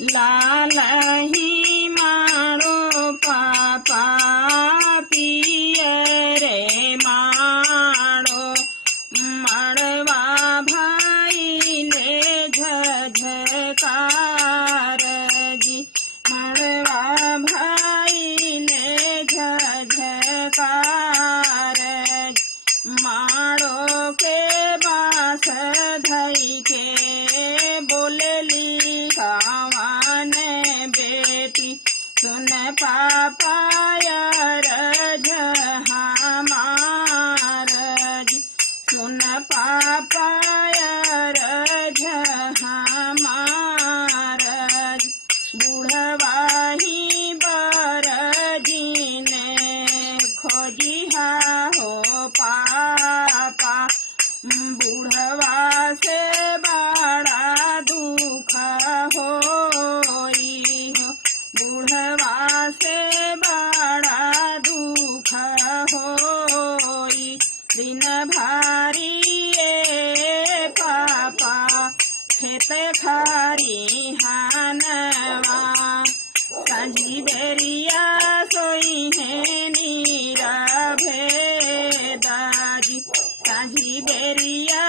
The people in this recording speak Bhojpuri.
लालही मारो पापा पिए रे मारो मड़वा भाई ले झझकार जी मड़वा भाई ले झझकार माड़ो के बास धई के बोलेली कावन बेटी सुन पापा रज हमार सुन पापा रज हमार बूढ़वाही बरजी ने खोजिहा हो पापा बूढ़वा से बड़ा दुख होई हो बूढ़वा से बड़ा दुख होई दिन भारी पापा खेत खारी हानवा सांझी बेरिया सोई है नीरा भेदाजी सांझी बेरिया